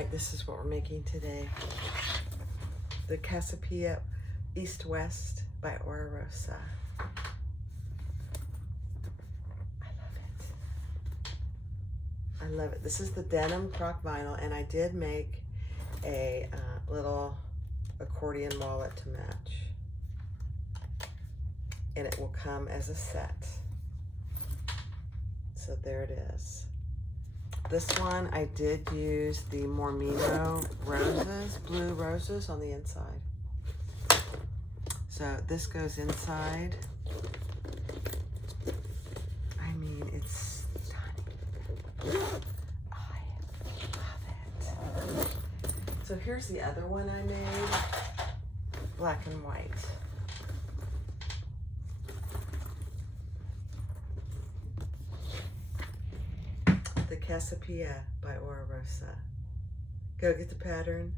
right, this is what we're making today. The Cassiopeia East West by Oro Rosa. I love it. This is the denim Croc vinyl, and I did make a little accordion wallet to match. And it will come as a set. So there it is. This one, I did use the Mormino roses, blue roses on the inside. So this goes inside. I mean, it's stunning. I love it. So here's the other one I made, black and white. The Cassiopeia by Oro Rosa. Go get the pattern.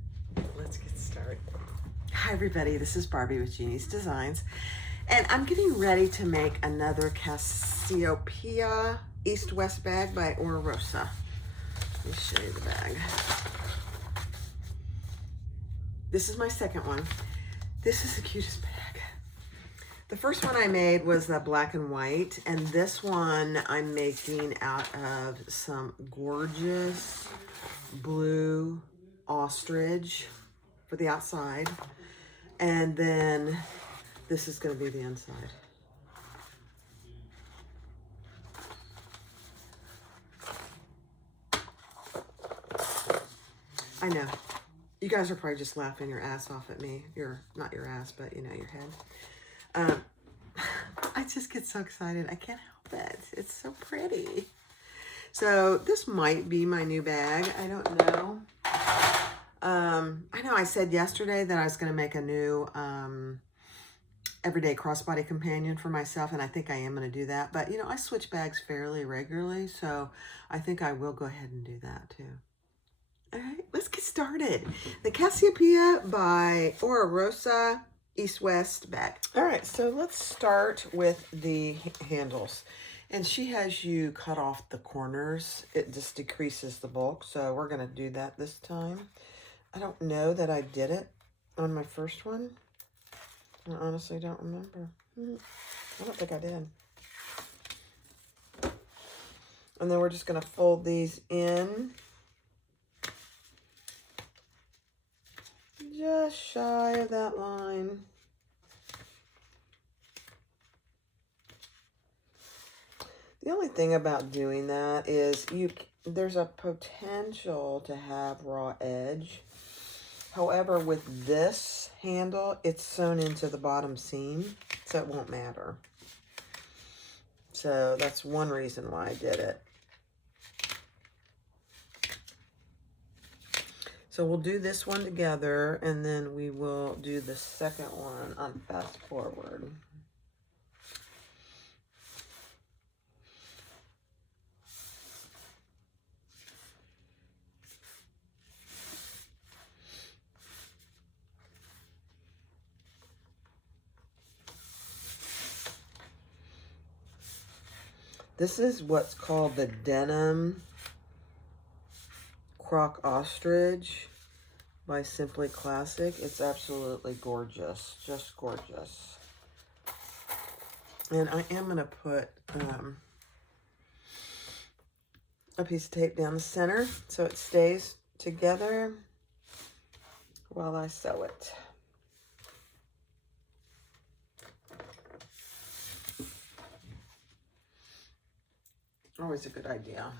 Let's get started. Hi everybody, this is Barbie with Jeannie's Designs, and I'm getting ready to make another Cassiopeia East West Bag by Oro Rosa. Let me show you the bag. This is my second one. This is the cutest bag. The first one I made was the black and white, and this one I'm making out of some gorgeous blue ostrich for the outside, and then this is going to be the inside. I know, you guys are probably just laughing your ass off at me. Not your ass, but you know, your head. I just get so excited. I can't help it. It's so pretty. So this might be my new bag. I don't know. I know I said yesterday that I was going to make a new everyday crossbody companion for myself, and I think I am going to do that. But, you know, I switch bags fairly regularly, so I think I will go ahead and do that too. All right, let's get started. The Cassiopeia by Oro Rosa East West Bag. All right, so let's start with the handles. And she has you cut off the corners. It just decreases the bulk, so we're going to do that this time. I don't know that I did it on my first one. I honestly don't remember. I don't think I did. And then we're just going to fold these in. Just shy of that line. The only thing about doing that is there's a potential to have raw edge. However, with this handle, it's sewn into the bottom seam, so it won't matter. So that's one reason why I did it. So we'll do this one together, and then we will do the second one on fast forward. This is what's called the denim Croc Ostrich by Simply Classic. It's absolutely gorgeous, just gorgeous. And I am going to put a piece of tape down the center so it stays together while I sew it. Always a good idea.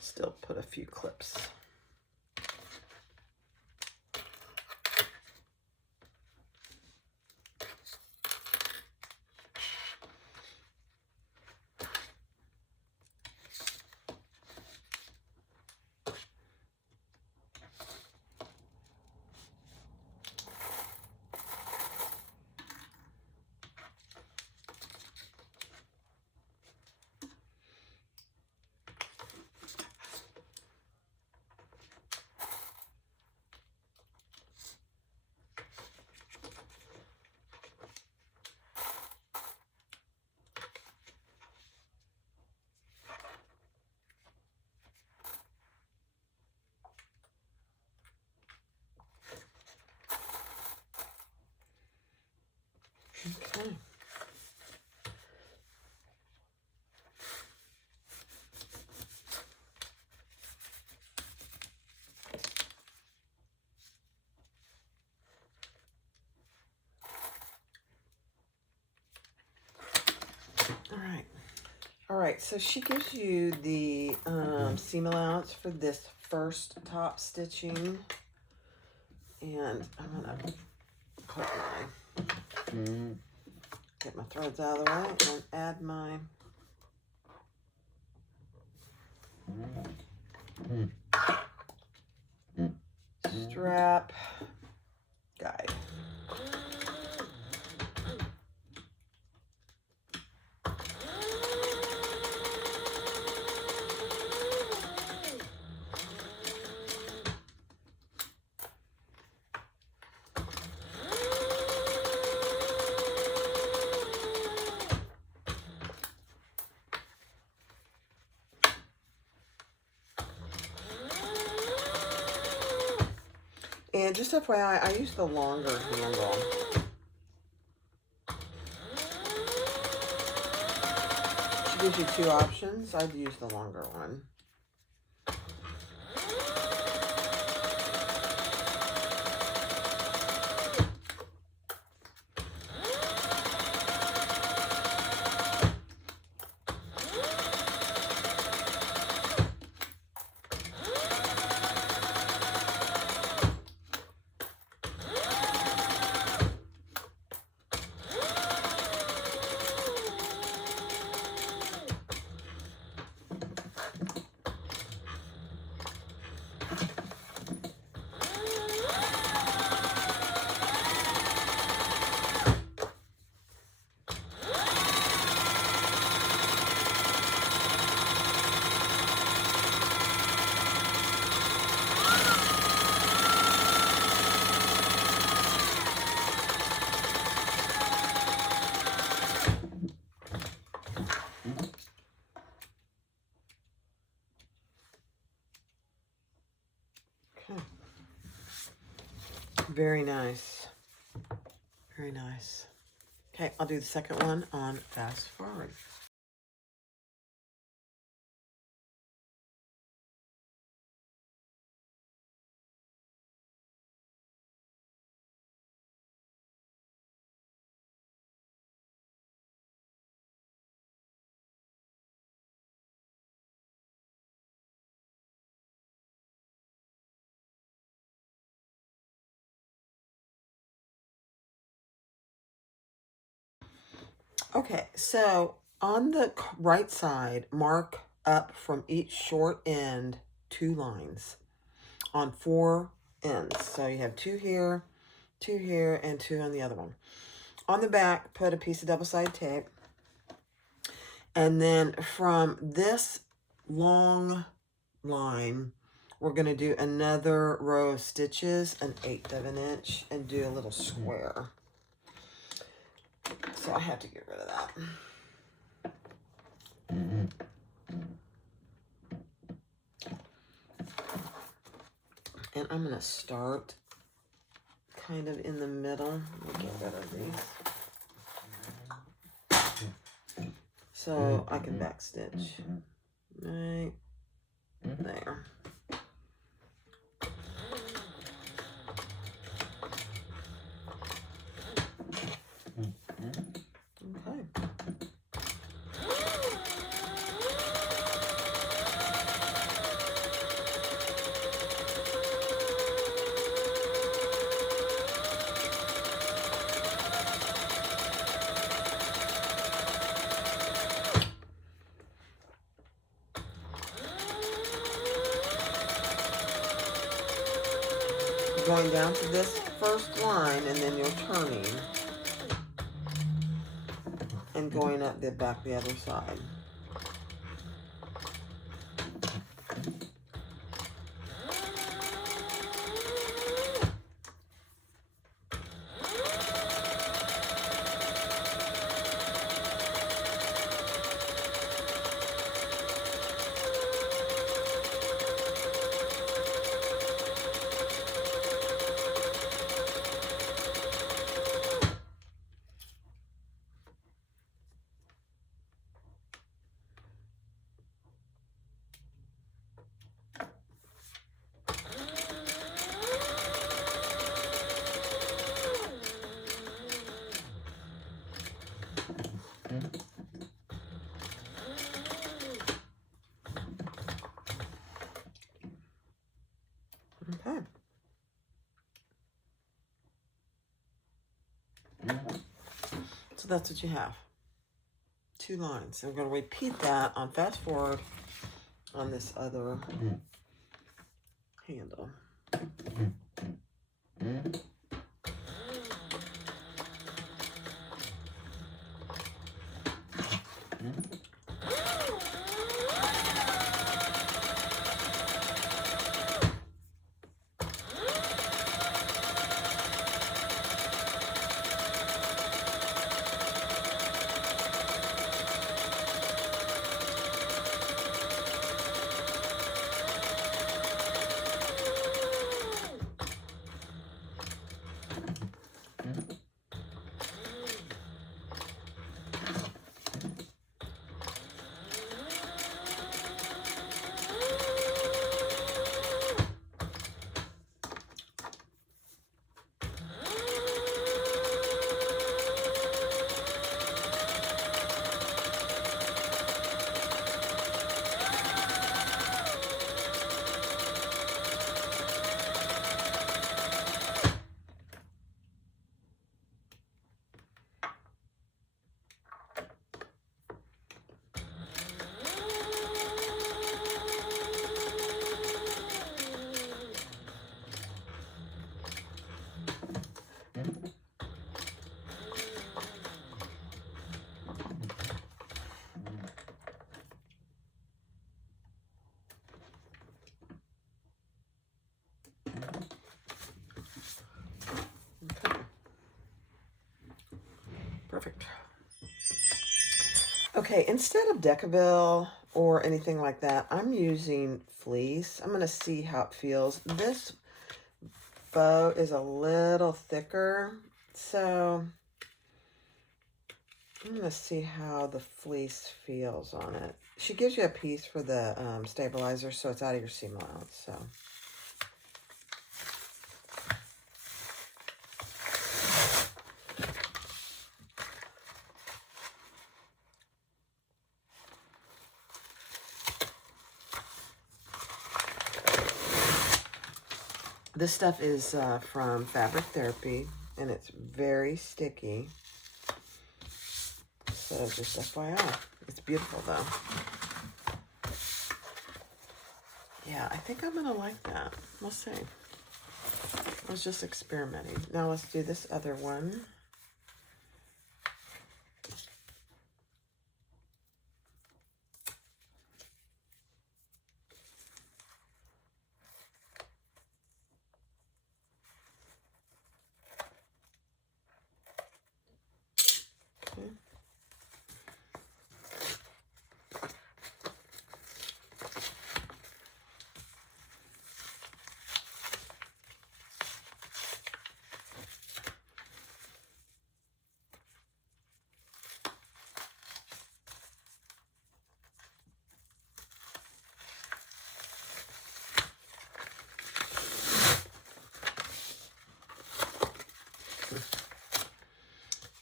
Still put a few clips. Okay. All right, so she gives you the seam allowance for this first top stitching. And I'm gonna put get my threads out of the way and add my strap guide. And just FYI, I use the longer handle. She gives you two options. I'd use the longer one. Very nice. Very nice. Okay, I'll do the second one on fast forward. Okay, so on the right side, mark up from each short end 2 lines on 4 ends. So you have 2 here, 2 here, and 2 on the other one. On the back, put a piece of double-sided tape. And then from this long line, we're going to do another row of stitches, 1/8 of an inch, and do a little square. So I have to get rid of that. And I'm going to start kind of in the middle. We'll get rid of these. So I can back stitch right there. Okay. Going down to this first line, and then you're turning and going up the back the other side. So that's what you have. 2 lines. I'm going to repeat that on fast forward on this other handle. Perfect. Okay, instead of Decaville or anything like that, I'm using fleece. I'm going to see how it feels. This bow is a little thicker, so I'm going to see how the fleece feels on it. She gives you a piece for the stabilizer, so it's out of your seam allowance, so... This stuff is from Fabric Therapy, and it's very sticky. So just FYI. It's beautiful, though. Yeah, I think I'm going to like that. We'll see. I was just experimenting. Now let's do this other one.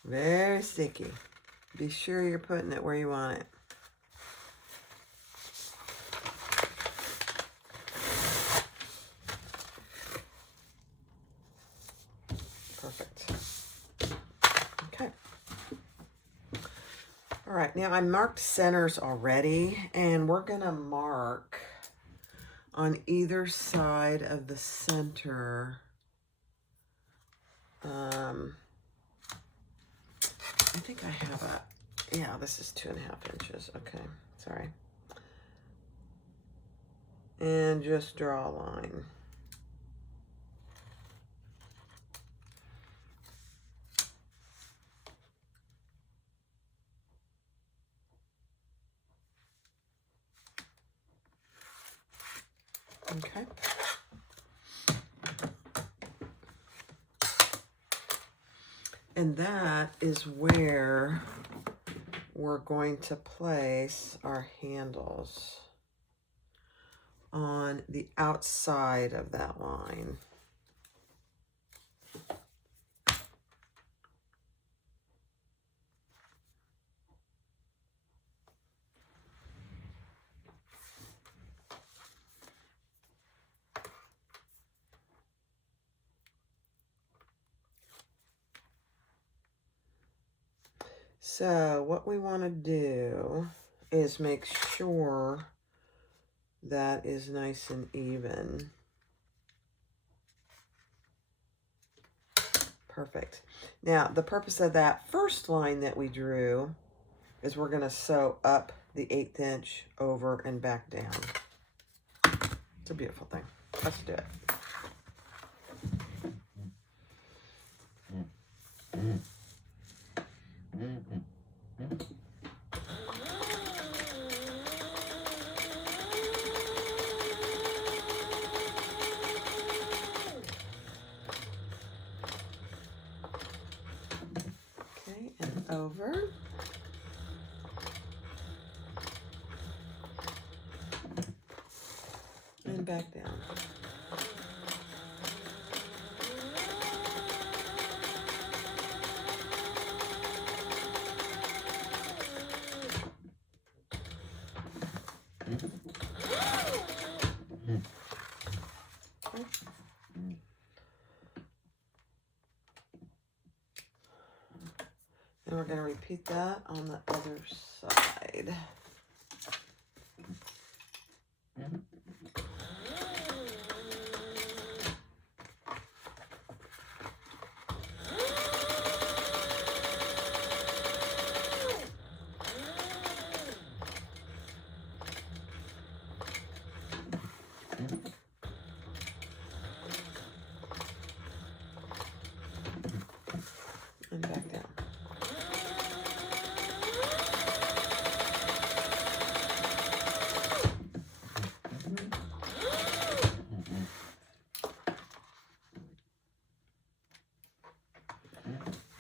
Very sticky. Be sure you're putting it where you want it. Perfect. Okay. All right, now I marked centers already, and we're going to mark on either side of the center. I think I have a, yeah, this is 2.5 inches. Okay, sorry. And just draw a line. Okay. And that is where we're going to place our handles, on the outside of that line. So what we want to do is make sure that is nice and even. Perfect. Now, the purpose of that first line that we drew is we're going to sew up the 1/8 inch over and back down. It's a beautiful thing. Let's do it. Okay, and over. And back down. And we're going to repeat that on the other side. And back down.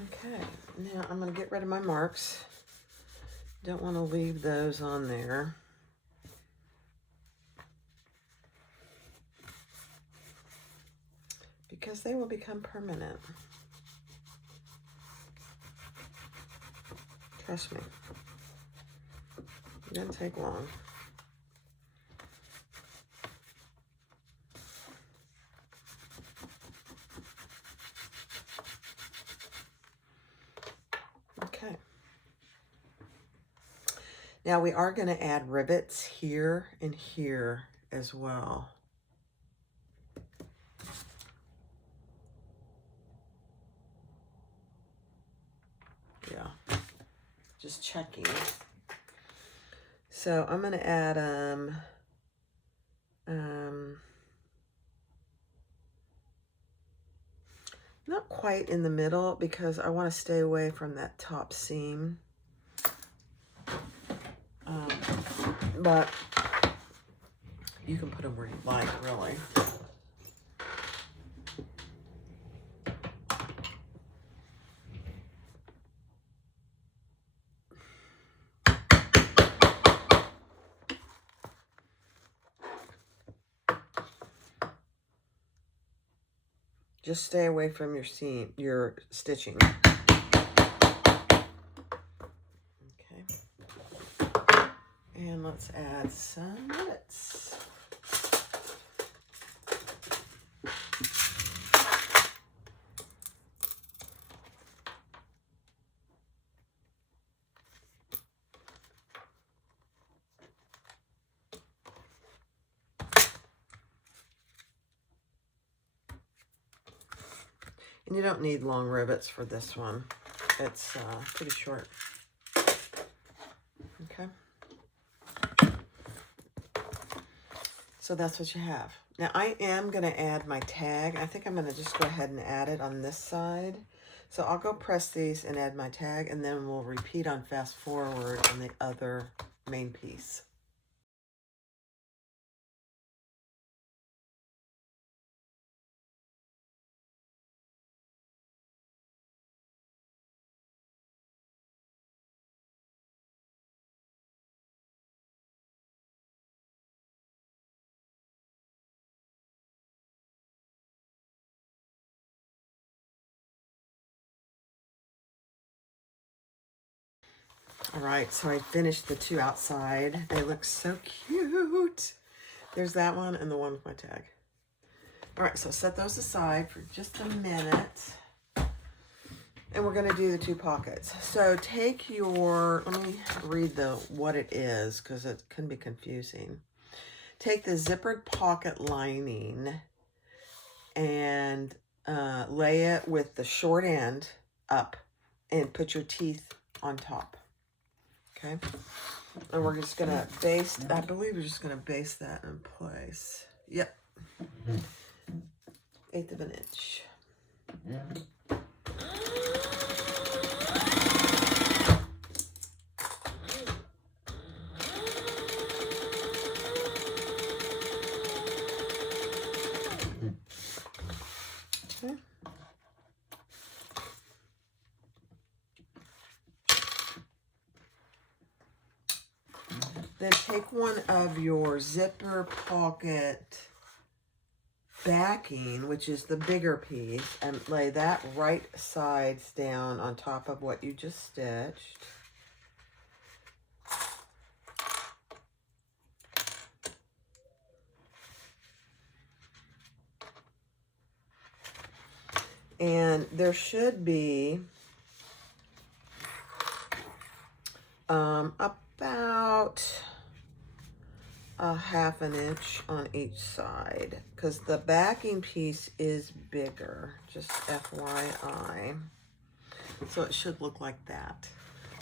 Okay, now I'm going to get rid of my marks. Don't want to leave those on there. Because they will become permanent. Trust me. It doesn't take long. Okay. Now we are going to add rivets here and here as well. Yeah, just checking. So I'm going to add not quite in the middle because I want to stay away from that top seam. But you can put them where you like, really. Just stay away from your seam, your stitching. Okay. And let's add some rivets. And you don't need long rivets for this one. It's pretty short. Okay. So that's what you have. Now I am going to add my tag. I think I'm going to just go ahead and add it on this side. So I'll go press these and add my tag, and then we'll repeat on fast forward on the other main piece. All right, so I finished the two outside. They look so cute. There's that one and the one with my tag. All right, so set those aside for just a minute. And we're going to do the 2 pockets. So take your, let me read what it is because it can be confusing. Take the zippered pocket lining and lay it with the short end up and put your teeth on top. Okay? And we're just going to baste, I believe we're just going to baste that in place. Yep. 1/8 of an inch. Okay. Then take one of your zipper pocket backing, which is the bigger piece, and lay that right sides down on top of what you just stitched. And there should be about a 1/2 inch on each side because the backing piece is bigger, just FYI. So it should look like that.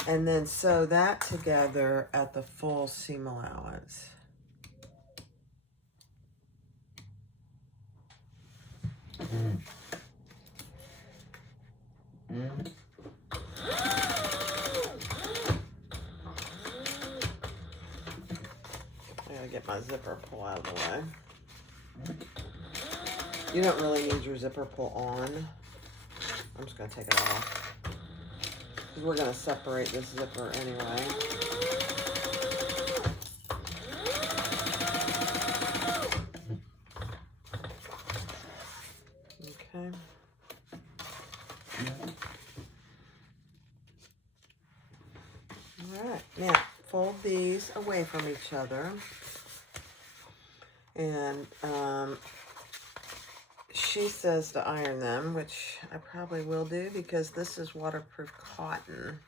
And then sew that together at the full seam allowance. I gotta get my zipper pull out of the way. You don't really need your zipper pull on. I'm just gonna take it off. We're gonna separate this zipper anyway. Okay. All right, now fold these away from each other. And she says to iron them, which I probably will do because this is waterproof cotton.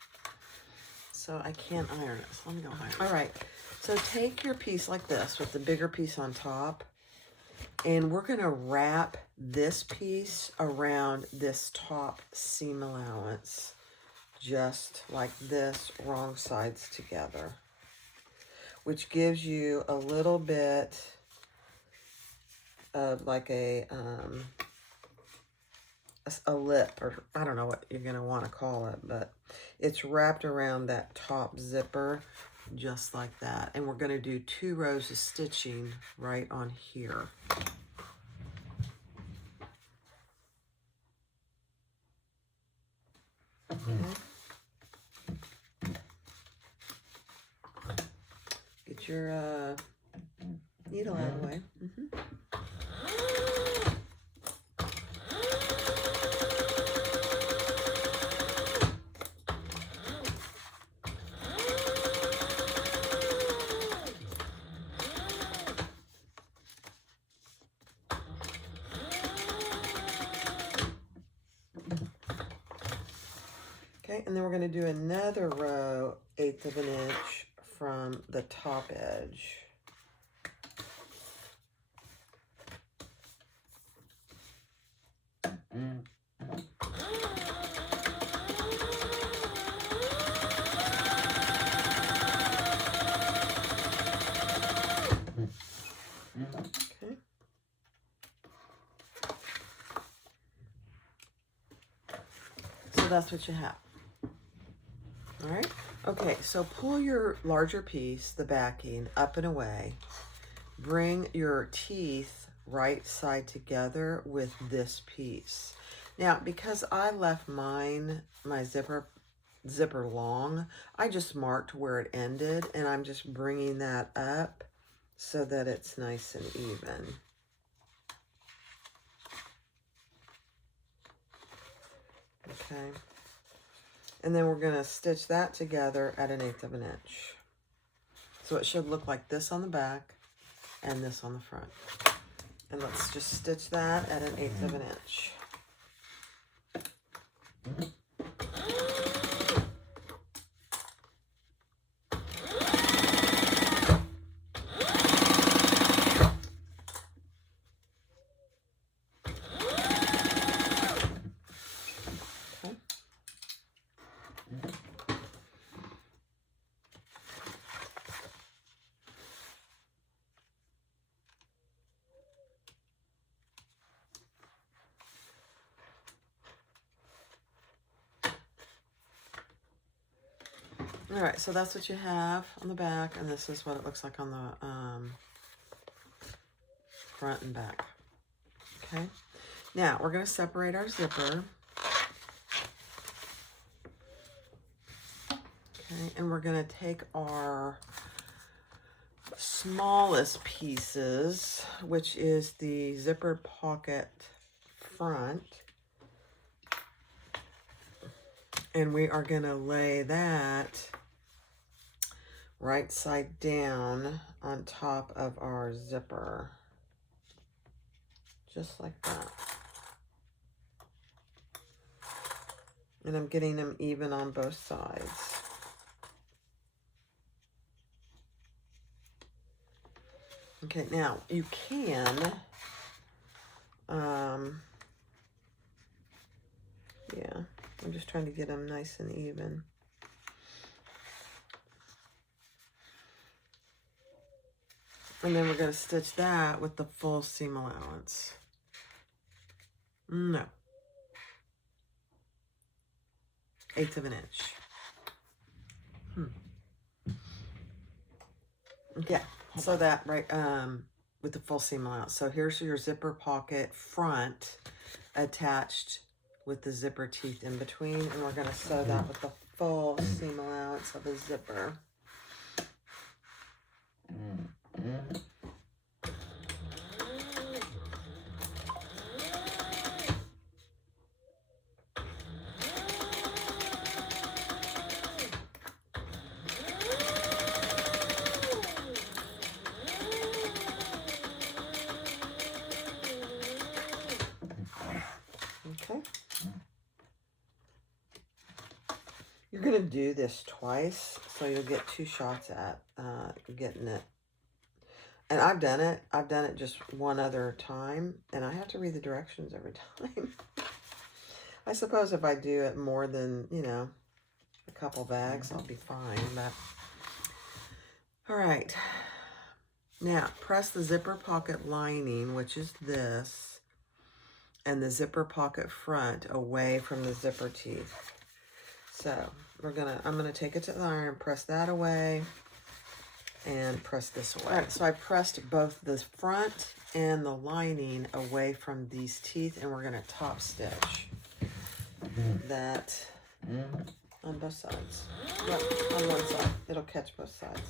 So I can't iron it. So let me go iron. All right, so take your piece like this with the bigger piece on top. And we're going to wrap this piece around this top seam allowance. Just like this, wrong sides together. Which gives you a little bit of like a lip, or I don't know what you're going to want to call it, but it's wrapped around that top zipper just like that. And we're going to do 2 rows of stitching right on here. Okay. Get your needle out of the way. Okay, and then we're going to do another row 1/8 of an inch from the top edge. Okay. So that's what you have. All right. Okay, so pull your larger piece, the backing, up and away. Bring your teeth right side together with this piece. Now, because I left my zipper long, I just marked where it ended, and I'm just bringing that up so that it's nice and even. Okay. And then we're going to stitch that together at 1/8 of an inch. So it should look like this on the back and this on the front. And let's just stitch that at 1/8 of an inch. All right, so that's what you have on the back, and this is what it looks like on the front and back. Okay, now we're going to separate our zipper. Okay, and we're going to take our smallest pieces, which is the zippered pocket front, and we are going to lay that right side down on top of our zipper, just like that. And I'm getting them even on both sides. Okay, now you can, yeah, I'm just trying to get them nice and even. And then we're going to stitch that with the full seam allowance. No. 1/8 of an inch. Yeah, so that, right, with the full seam allowance. So here's your zipper pocket front attached with the zipper teeth in between. And we're going to sew that with the full seam allowance of a zipper. Okay. You're going to do this twice, so you'll get 2 shots at getting it. And I've done it. I've done it just one other time, and I have to read the directions every time. I suppose if I do it more than, you know, a couple bags, I'll be fine. But all right. Now, press the zipper pocket lining, which is this, and the zipper pocket front away from the zipper teeth. So I'm gonna take it to the iron, press that away, and press this away. All right, so I pressed both the front and the lining away from these teeth, and we're gonna top stitch that on both sides. Yep, on one side. It'll catch both sides.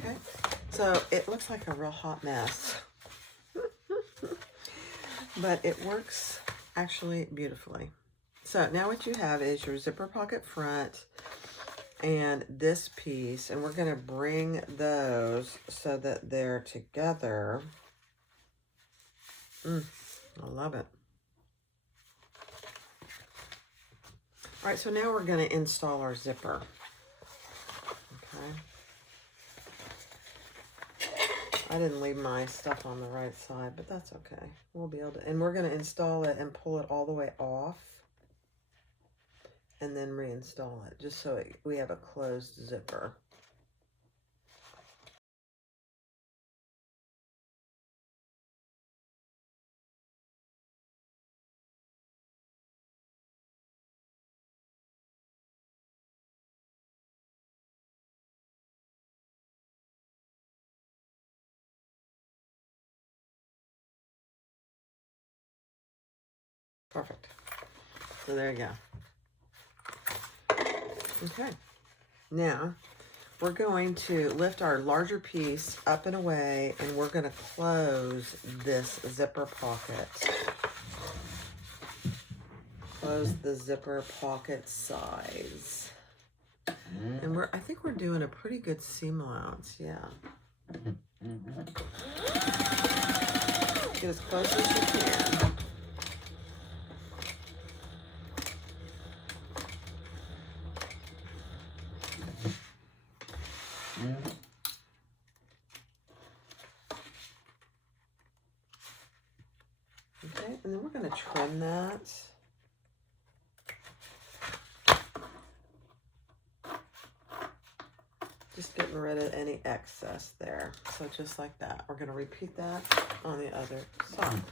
Okay, so it looks like a real hot mess, but it works actually beautifully. So now what you have is your zipper pocket front and this piece, and we're going to bring those so that they're together. I love it. All right, so now we're going to install our zipper. Okay. I didn't leave my stuff on the right side, but that's okay. We'll be able to, and we're going to install it and pull it all the way off and then reinstall it, just so we have a closed zipper. Perfect. So there you go. Okay. Now we're going to lift our larger piece up and away, and we're going to close this zipper pocket. Close the zipper pocket size. And I think we're doing a pretty good seam allowance, yeah. Get as close as you can. to trim that. Just getting rid of any excess there. So just like that. We're going to repeat that on the other side.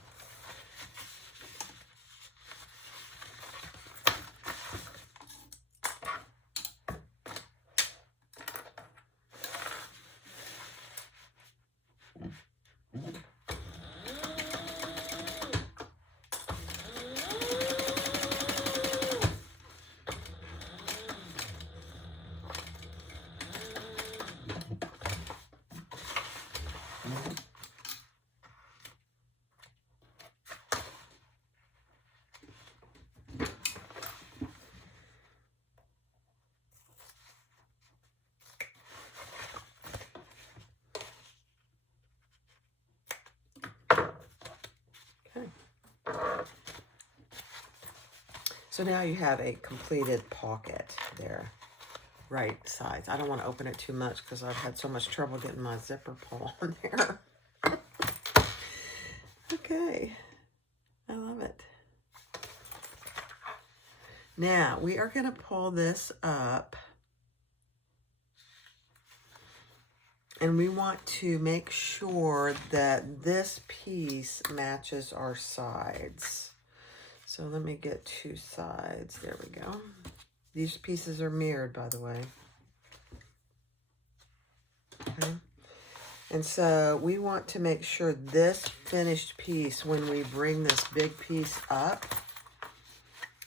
So now you have a completed pocket there, right sides. I don't want to open it too much because I've had so much trouble getting my zipper pull on there. Okay, I love it. Now we are going to pull this up, and we want to make sure that this piece matches our sides. So let me get two sides. There we go. These pieces are mirrored, by the way. Okay. And so we want to make sure this finished piece, when we bring this big piece up,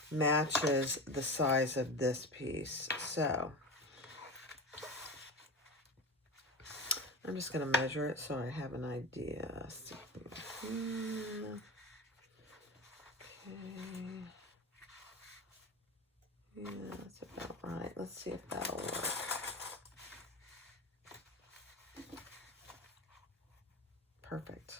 matches the size of this piece. So I'm just going to measure it so I have an idea. Okay. Yeah, that's about right. Let's see if that'll work. Perfect.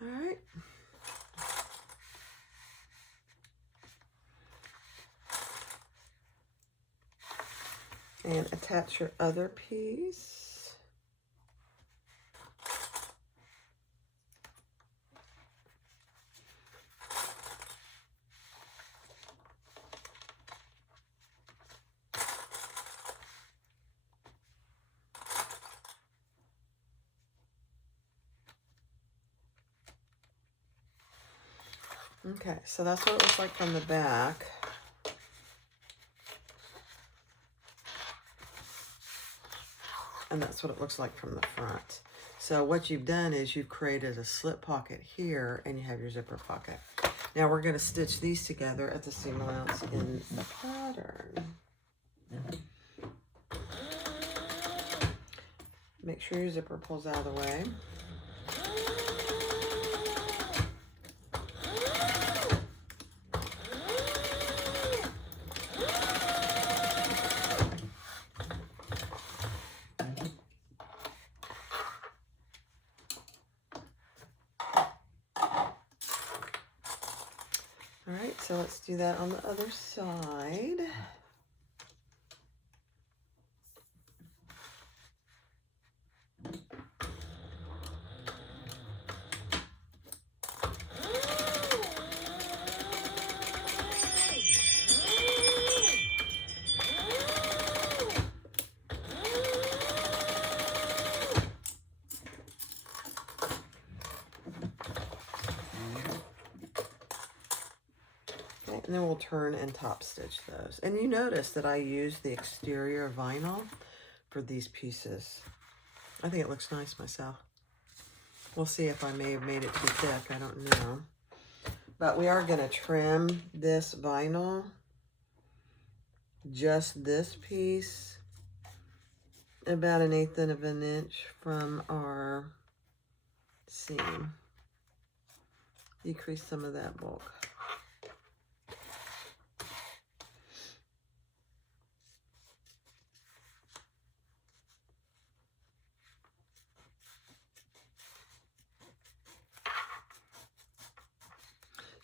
All right. And attach your other piece. Okay, so that's what it looks like from the back. And that's what it looks like from the front. So what you've done is you've created a slip pocket here, and you have your zipper pocket. Now we're going to stitch these together at the seam allowance in the pattern. Make sure your zipper pulls out of the way. All right, so let's do that on the other side. And then we'll turn and top stitch those. And you notice that I use the exterior vinyl for these pieces. I think it looks nice myself. We'll see if I may have made it too thick. I don't know. But we are going to trim this vinyl, just this piece, about 1/8 of an inch from our seam. Decrease some of that bulk.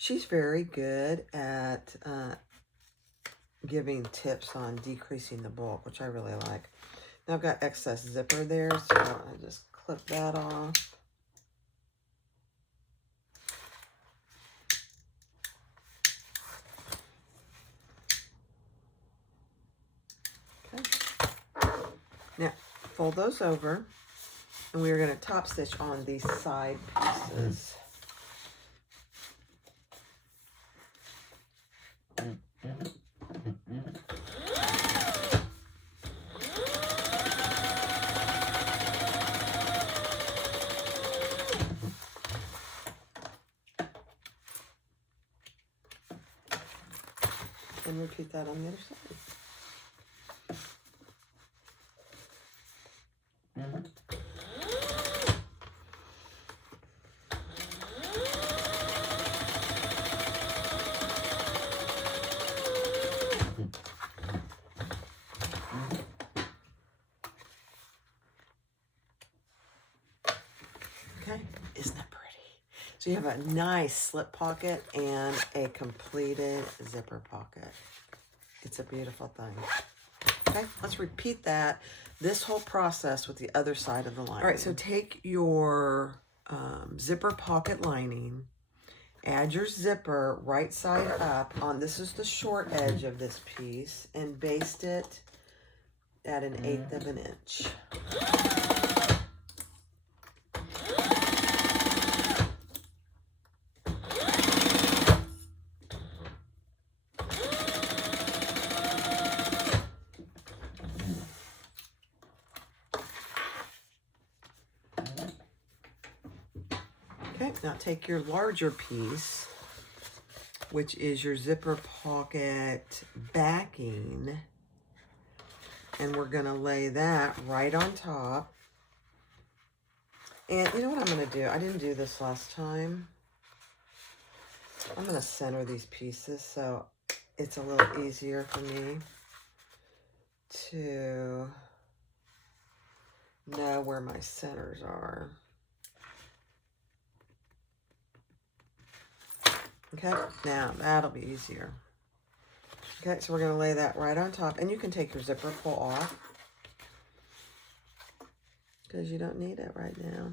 She's very good at giving tips on decreasing the bulk, which I really like. Now I've got excess zipper there, so I just clip that off. Okay. Now fold those over, and we are going to top stitch on these side pieces. And repeat that on the other side. Okay, isn't that pretty? So you have a nice slip pocket and a completed zipper pocket. It's a beautiful thing. Okay, let's repeat this whole process with the other side of the lining. All right, so take your zipper pocket lining, add your zipper right side up on, this is the short edge of this piece, and baste it at 1/8 of an inch. Okay, now take your larger piece, which is your zipper pocket backing, and we're going to lay that right on top. And you know what I'm going to do? I didn't do this last time. I'm going to center these pieces so it's a little easier for me to know where my centers are. Okay, now that'll be easier. Okay, so we're going to lay that right on top, and you can take your zipper pull off because you don't need it right now.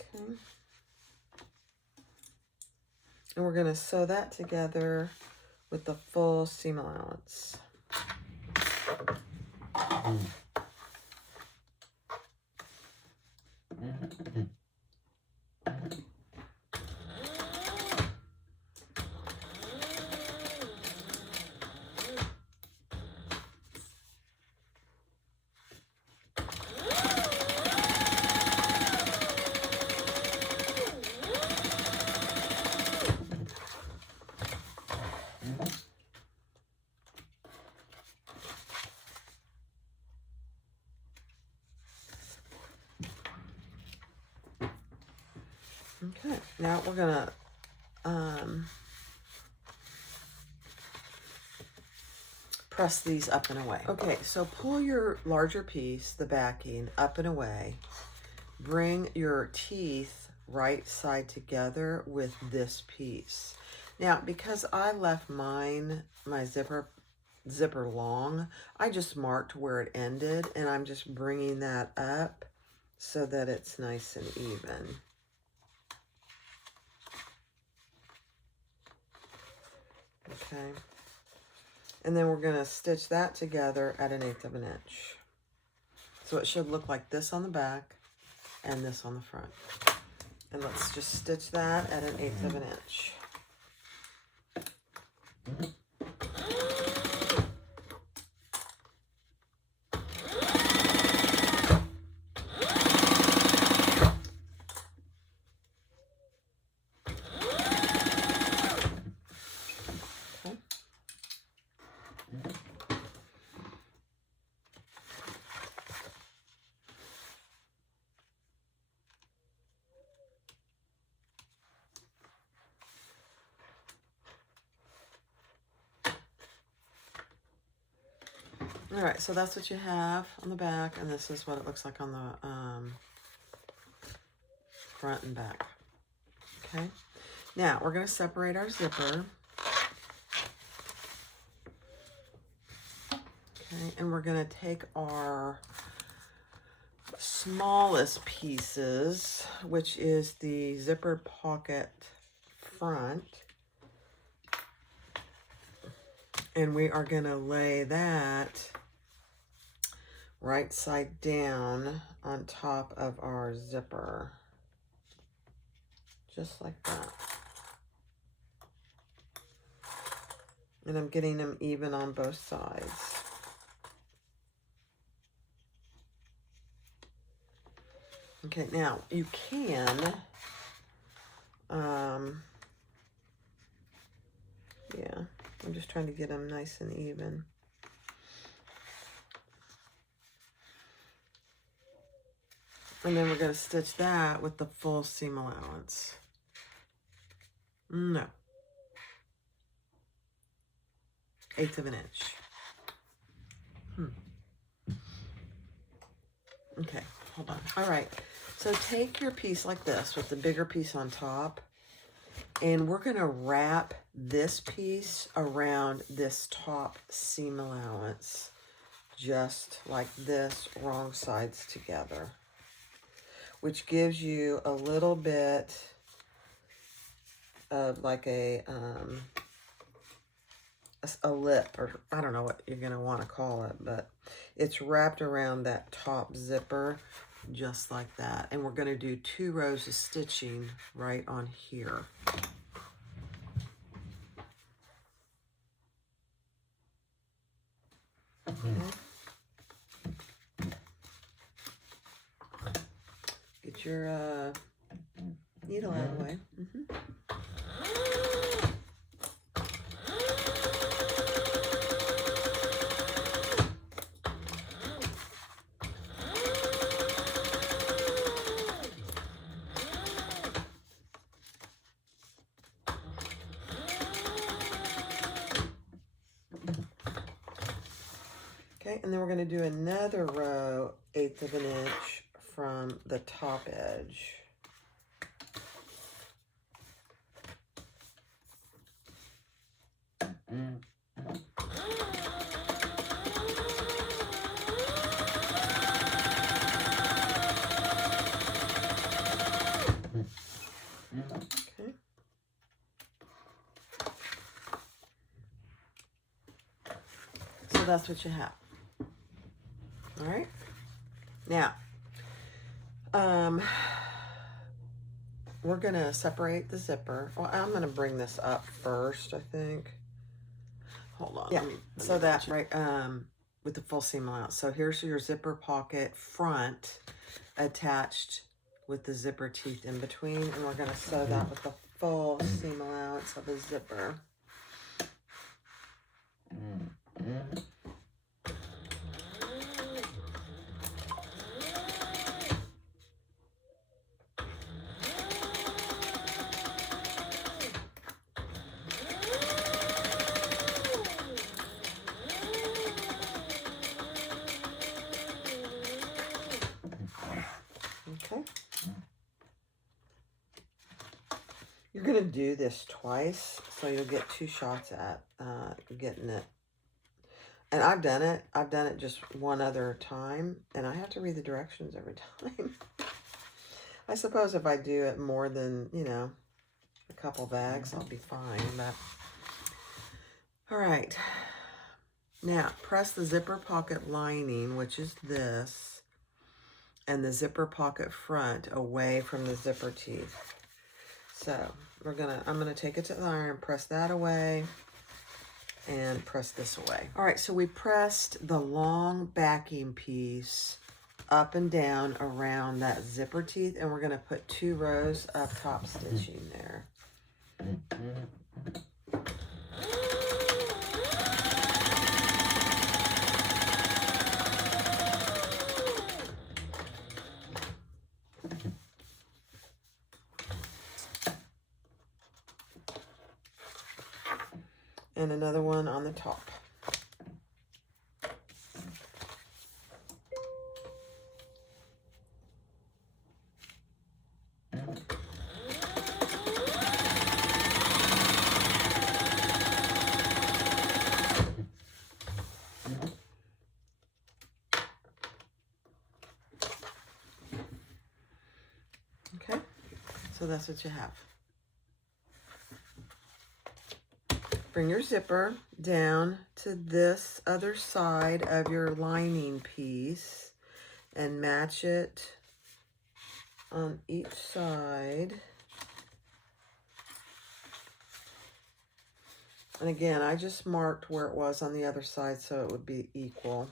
Okay. And we're going to sew that together with the full seam allowance. Okay, now we're gonna press these up and away. Okay, so pull your larger piece, the backing, up and away. Bring your teeth right side together with this piece. Now, because I left my zipper long, I just marked where it ended, and I'm just bringing that up so that it's nice and even. Okay, and then we're going to stitch that together at 1/8 of an inch. So it should look like this on the back and this on the front. And let's just stitch that at 1/8 of an inch. All right, so that's what you have on the back, and this is what it looks like on the front and back. Okay, now we're going to separate our zipper. Okay, and we're going to take our smallest pieces, which is the zipper pocket front, and we are going to lay that right side down on top of our zipper, just like that. And I'm getting them even on both sides. Okay, now you can, yeah, I'm just trying to get them nice and even. And then we're going to stitch that with the full seam allowance. No. 1/8 of an inch. Okay, hold on. All right, so take your piece like this with the bigger piece on top, and we're going to wrap this piece around this top seam allowance, just like this, wrong sides together, which gives you a little bit of like a lip, or I don't know what you're going to want to call it, but it's wrapped around that top zipper just like that. And we're going to do 2 rows of stitching right on here. Okay. Get your needle out of the way. Okay, and then we're going to do another row 1/8 of an inch from the top edge. Okay. So that's what you have. All right. Now, we're going to separate the zipper. Well, I'm going to bring this up first, I think. Hold on. Yeah. So that, right, with the full seam allowance. So here's your zipper pocket front attached with the zipper teeth in between. And we're going to sew that with the full seam allowance of a zipper. Okay. You're going to do this twice, so you'll get 2 shots at getting it. And I've done it. I've done it just one other time, and I have to read the directions every time. I suppose if I do it more than, you know, a couple bags, I'll be fine. But all right. Now, press the zipper pocket lining, which is this, and the zipper pocket front away from the zipper teeth. So I'm gonna take it to the iron, press that away, and press this away. All right, so we pressed the long backing piece up and down around that zipper teeth, and we're gonna put 2 rows of top stitching there. And another one on the top. So that's what you have. Bring your zipper down to this other side of your lining piece and match it on each side. And again, I just marked where it was on the other side so it would be equal.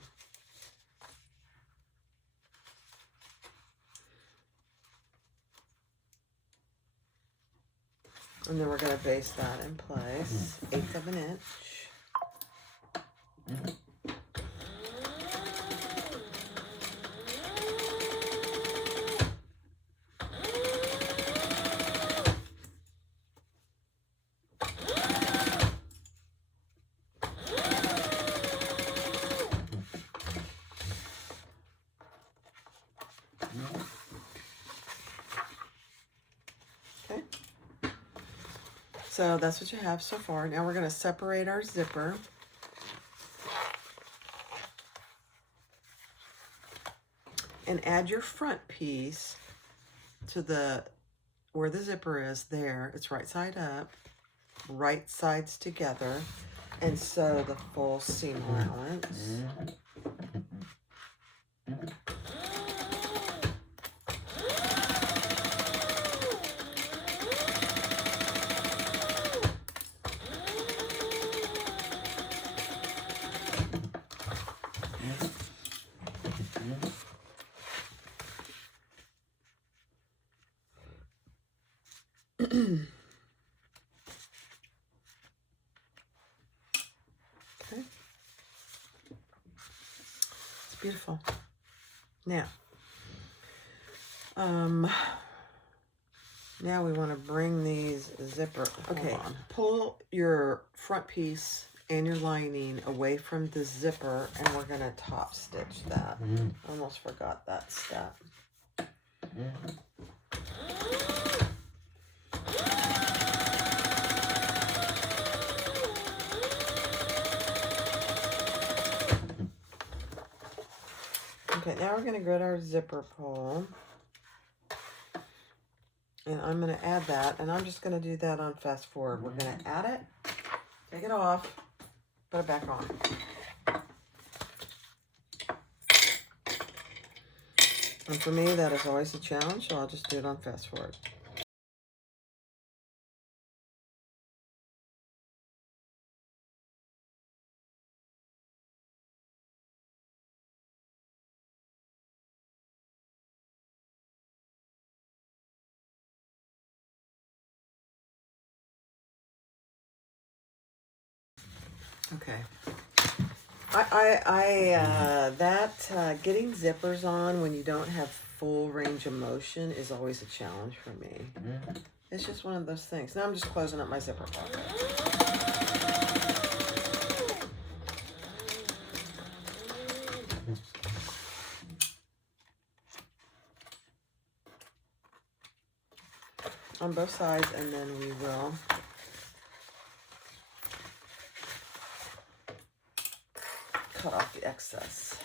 And then we're going to baste that in place, 1/8 of an inch. Okay. So that's what you have so far. Now we're going to separate our zipper. And add your front piece to where the zipper is there. It's right side up, right sides together, and sew the full seam allowance. Okay. It's beautiful. Now, now we want to bring these zipper. Okay, pull your front piece and your lining away from the zipper, and we're going to top stitch that. Almost forgot that step. Okay, now we're going to go to our zipper pull. And I'm going to add that, and I'm just going to do that on fast forward. We're going to add it, take it off, put it back on. And for me, that is always a challenge, so I'll just do it on fast forward. Okay. Getting zippers on when you don't have full range of motion is always a challenge for me. It's just one of those things. Now I'm just closing up my zipper pocket. On both sides, and then we will cut off the excess.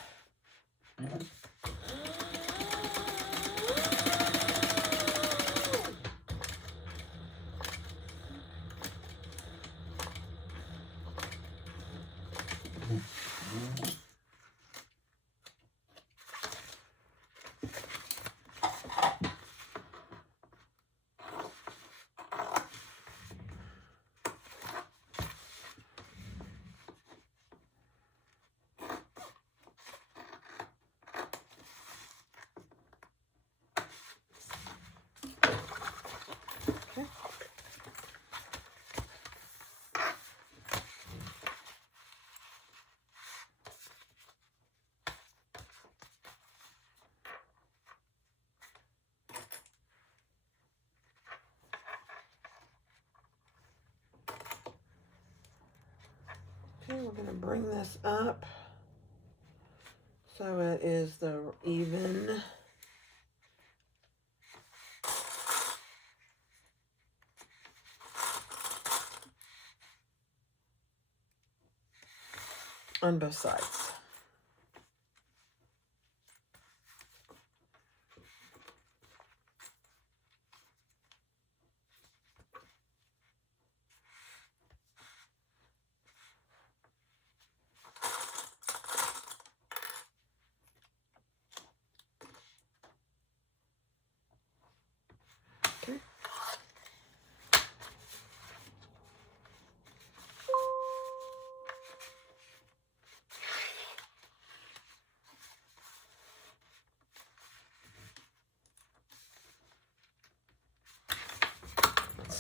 Okay, we're going to bring this up so it is the even. On both sides.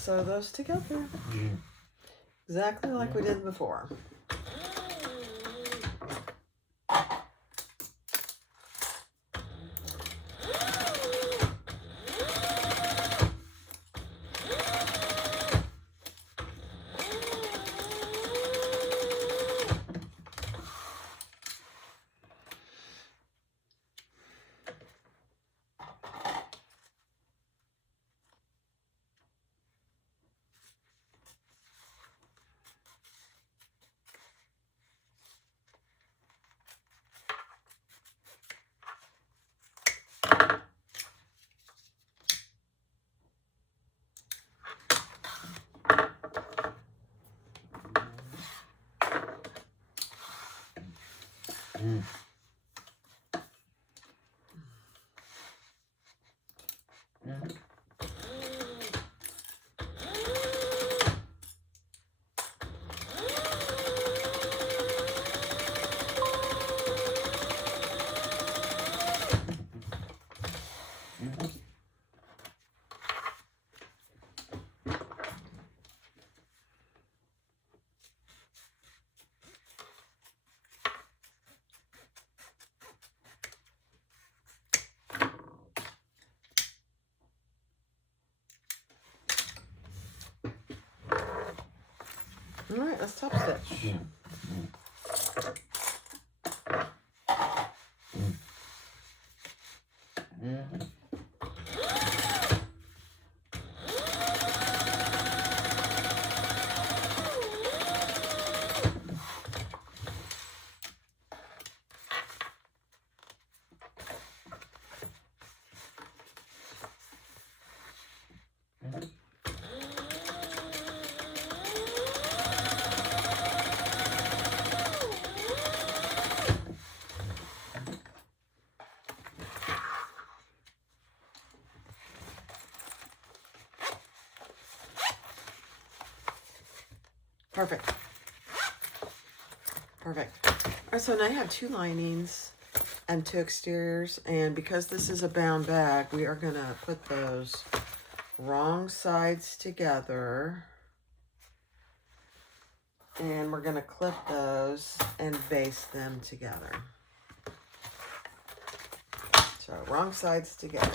sew those together. Exactly like we did before. All right, let's top stitch. Perfect. Perfect. All right, so now I have 2 linings and 2 exteriors, and because this is a bound bag, we are going to put those wrong sides together, and we're going to clip those and baste them together. So wrong sides together.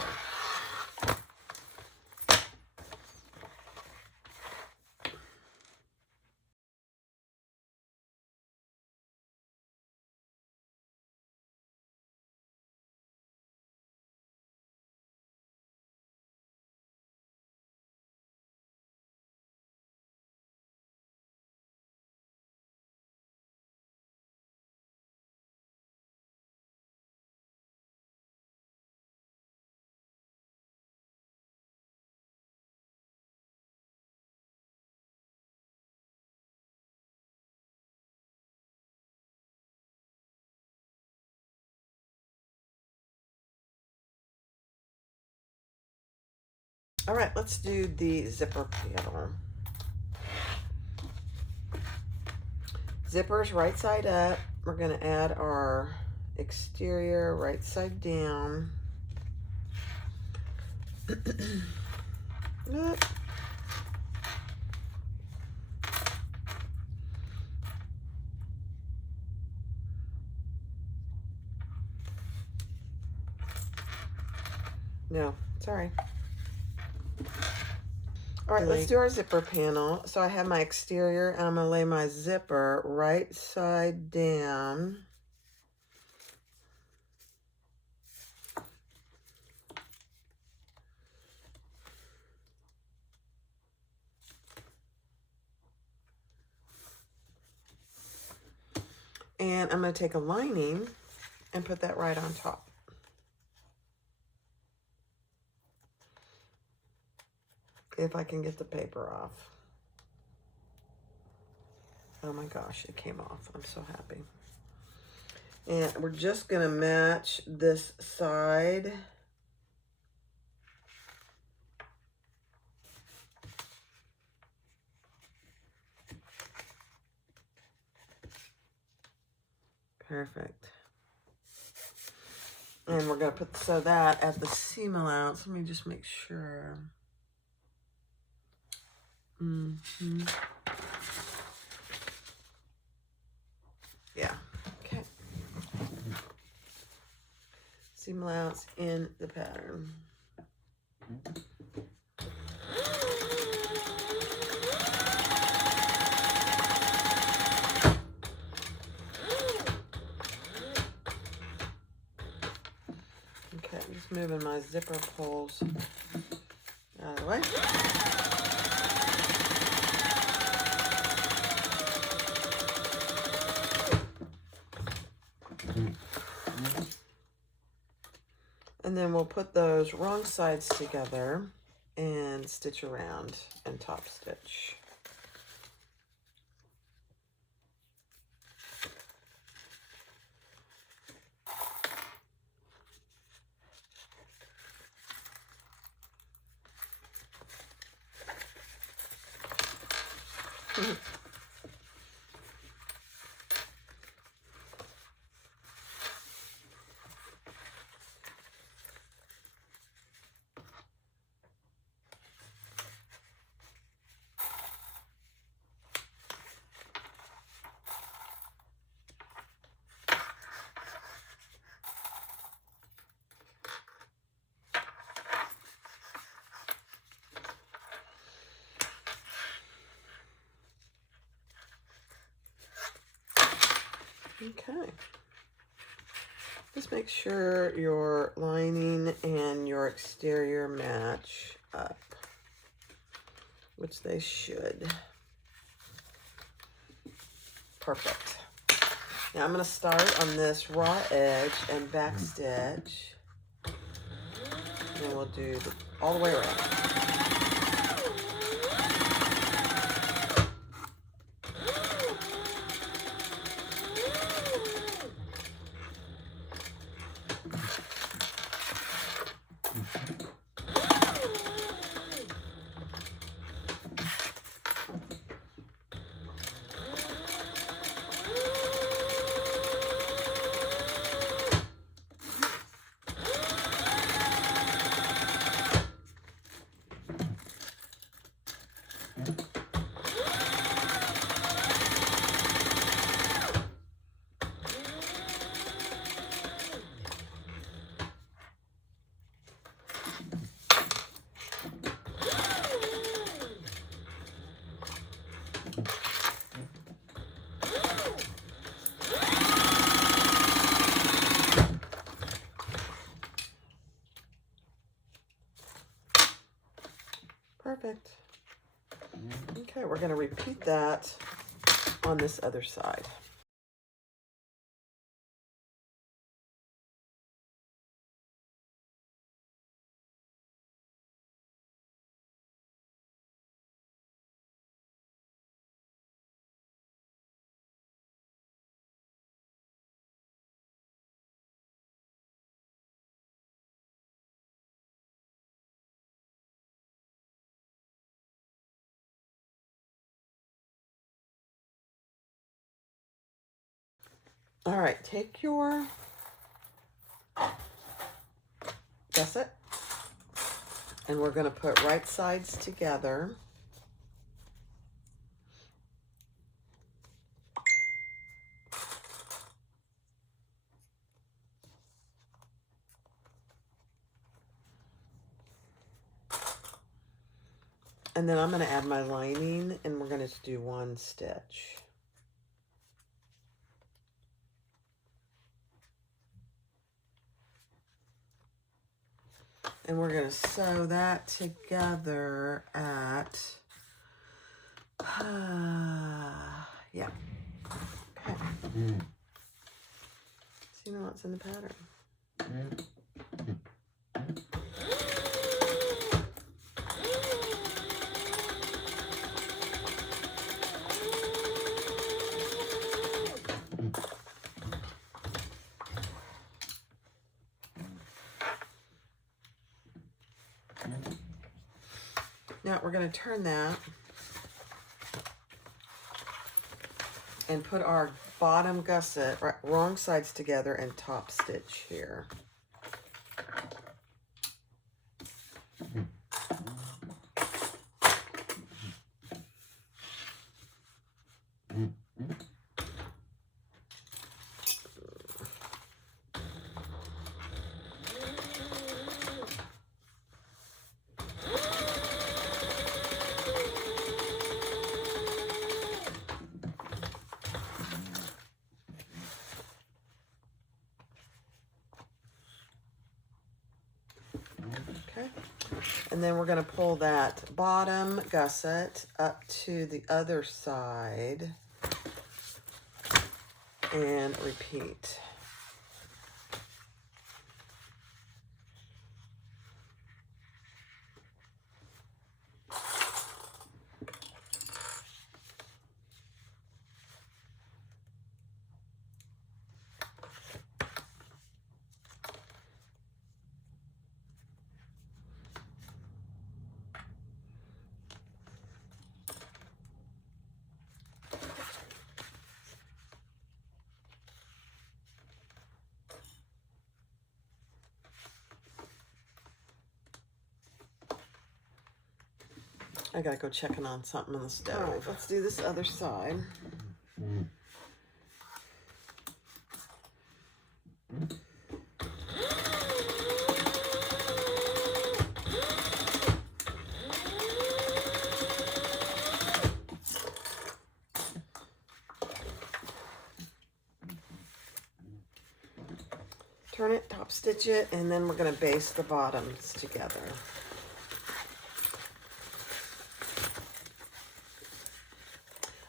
All right, let's do the zipper panel. Zippers right side up. We're going to add our exterior right side down. No, sorry. All right, let's do our zipper panel. So I have my exterior, and I'm going to lay my zipper right side down. And I'm going to take a lining and put that right on top. If I can get the paper off. Oh my gosh, it came off. I'm so happy. And we're just going to match this side. Perfect. And we're going to put that at the seam allowance. Let me just make sure. Mm-hmm. Yeah. Okay. Seam allowance in the pattern. Okay, I'm just moving my zipper pulls out of the way. And then we'll put those wrong sides together and stitch around and top stitch. Okay. Just make sure your lining and your exterior match up, which they should. Perfect. Now I'm going to start on this raw edge and back stitch. And then we'll do all the way around. Perfect. Okay, we're going to repeat that on this other side. All right, take your gusset, and we're going to put right sides together. And then I'm going to add my lining, and we're going to do one stitch. And we're going to sew that together at, yeah. Okay. So you know what's in the pattern. Now we're going to turn that and put our bottom gusset wrong sides together and top stitch here. And then we're going to pull that bottom gusset up to the other side and repeat. I gotta go checking on something on the stove. All right, let's do this other side. Turn it, top stitch it, and then we're gonna baste the bottoms together.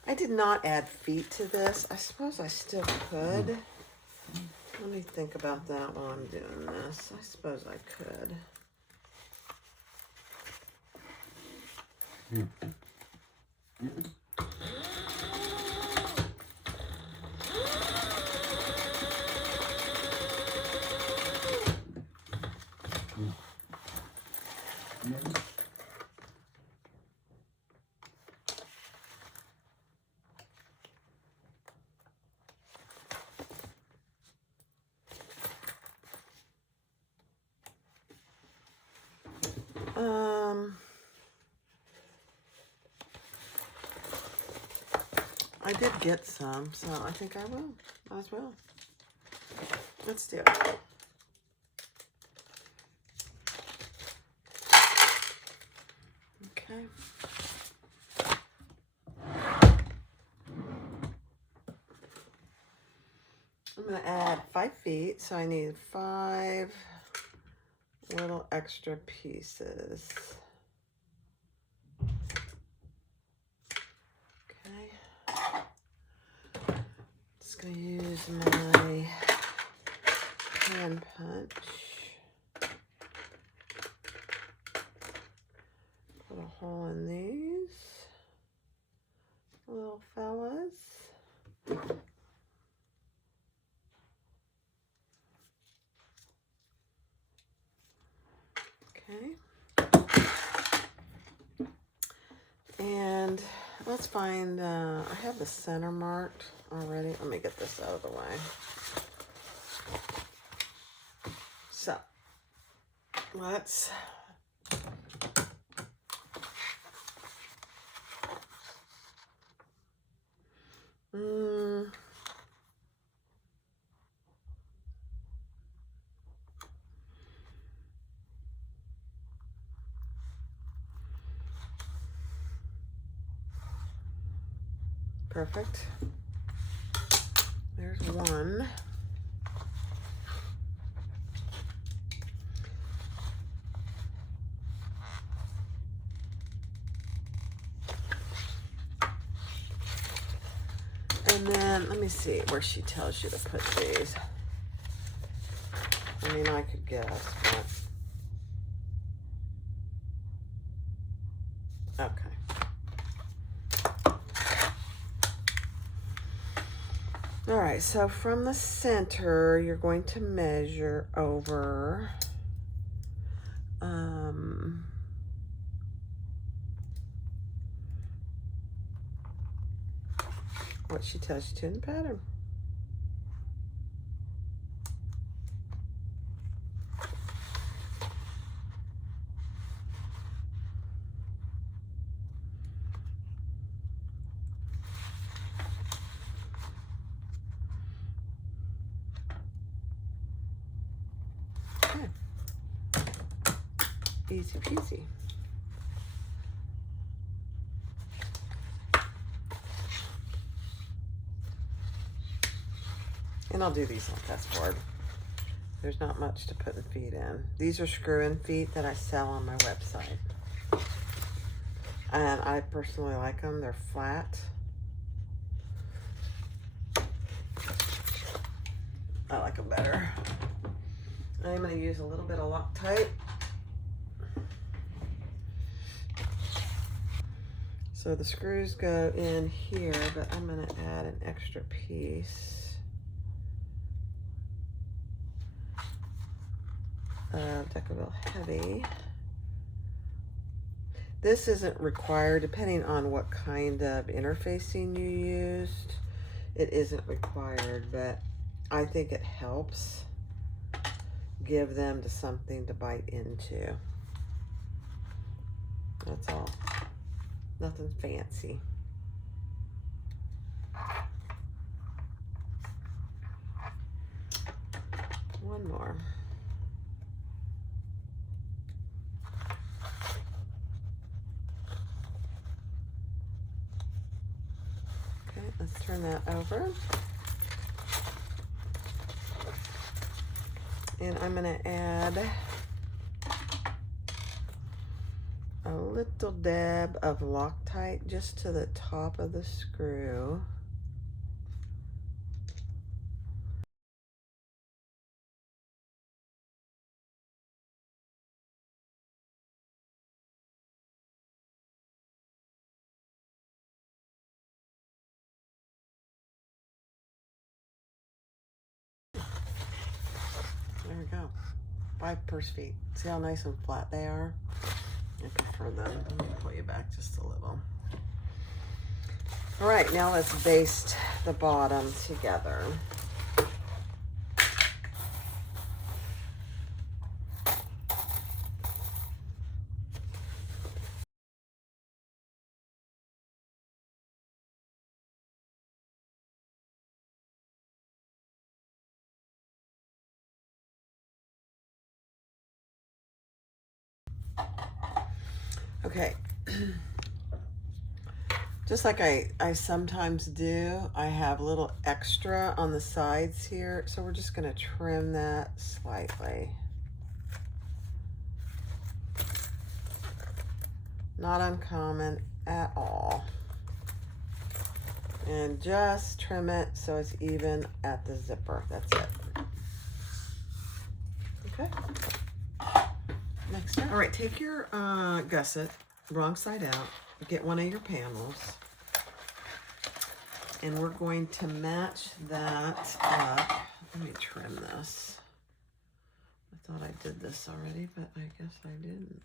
I did not add feet to this. I suppose I still could. Let me think about that while I'm doing this. I suppose I could. I did get some, so I think I will as well. Let's do it. Okay. I'm going to add 5 feet, so I need 5 little extra pieces. Just going to use my hand punch. Put a hole in these little fellas. Okay. And let's find, I have the center marked already. Let me get this out of the way. So, let's perfect. There's one. And then, let me see where she tells you to put these. I mean, I could guess, but... Okay. All right, so from the center, you're going to measure over what she tells you to in the pattern. Okay. Easy peasy. And I'll do these on fast forward. There's not much to put the feet in. These are screw-in feet that I sell on my website. And I personally like them. They're flat. I like them better. I'm going to use a little bit of Loctite. So the screws go in here, but I'm going to add an extra piece of Decaville Heavy. This isn't required, depending on what kind of interfacing you used. It isn't required, but I think it helps give them to something to bite into. That's all. Nothing fancy. One more. Okay, let's turn that over. And I'm going to add a little dab of Loctite just to the top of the screw. There we go. 5 purse feet. See how nice and flat they are? I prefer them. Let me pull you back just a little. All right, now let's baste the bottom together. Okay. Just like I sometimes do, I have a little extra on the sides here, so we're just going to trim that slightly. Not uncommon at all. And just trim it so it's even at the zipper. That's it. Okay. Next step. All right, take your gusset, wrong side out, get one of your panels, and we're going to match that up. Let me trim this. I thought I did this already, but I guess I didn't.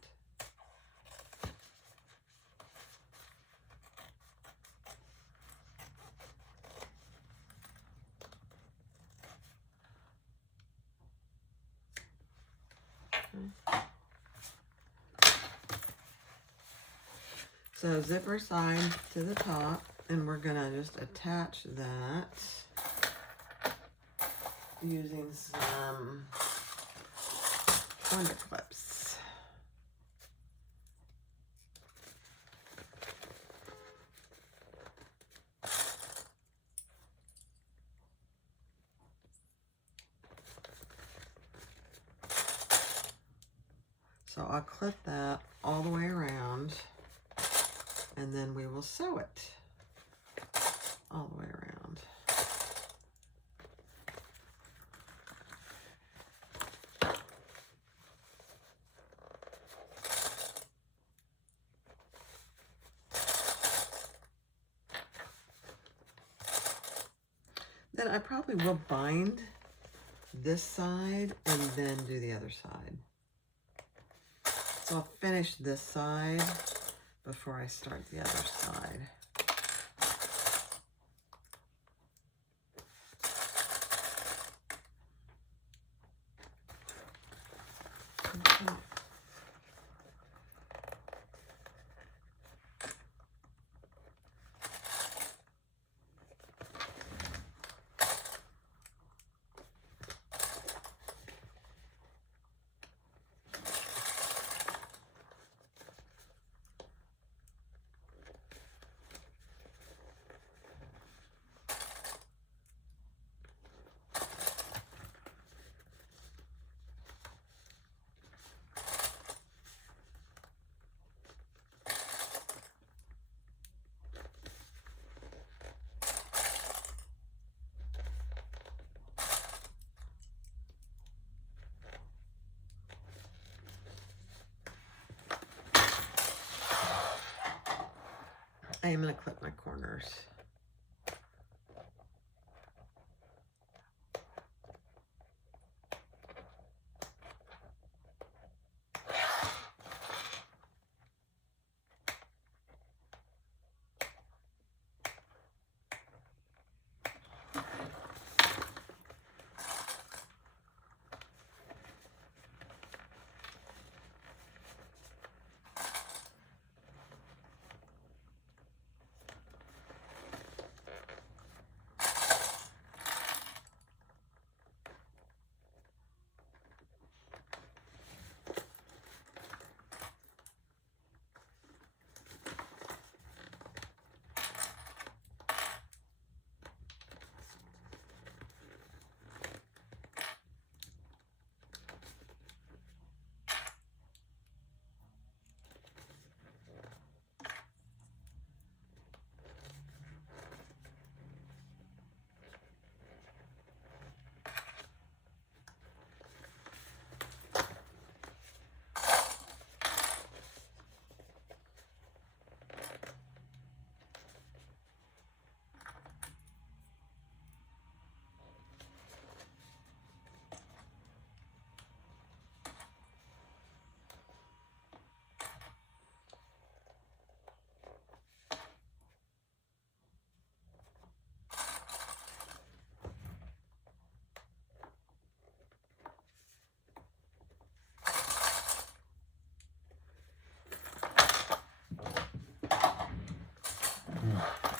Okay. So zipper side to the top, and we're gonna just attach that using some wonder clips. So I'll clip that all the way around, and then we will sew it all the way around. Then I probably will bind this side and then do the other side. So I'll finish this side before I start the other side. Okay. I am going to clip my corners.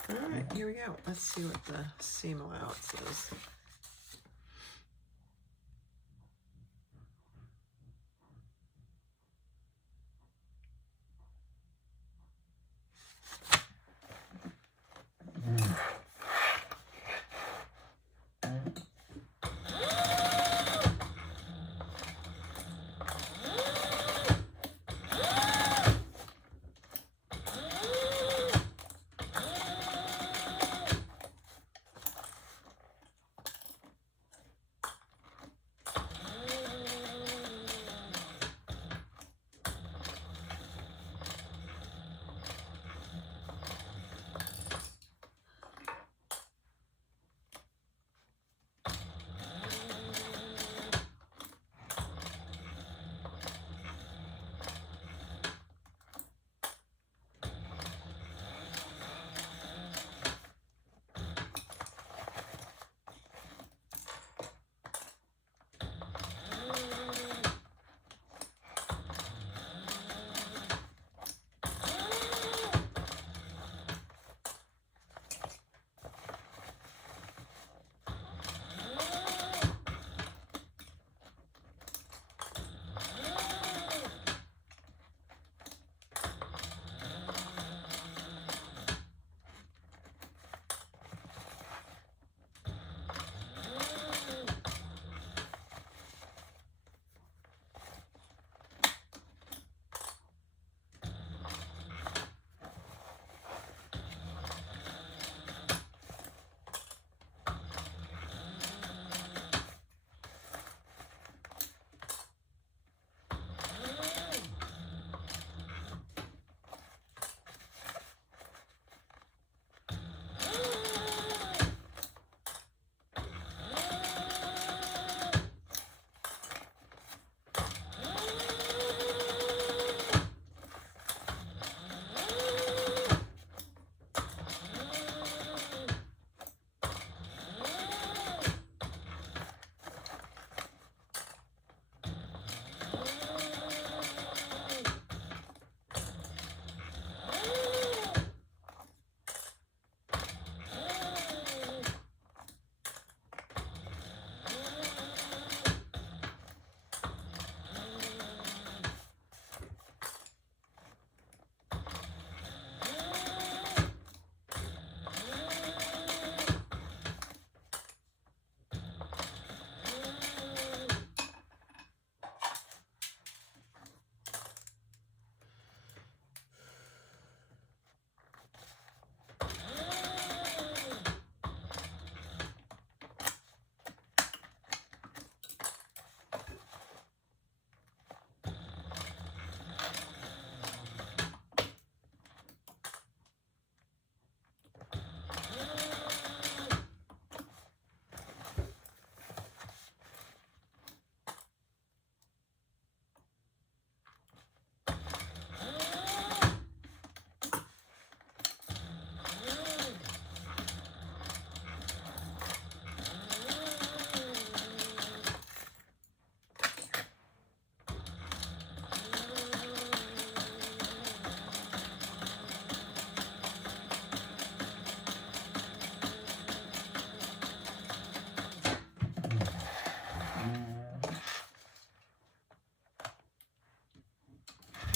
All right, here we go. Let's see what the seam allowance is.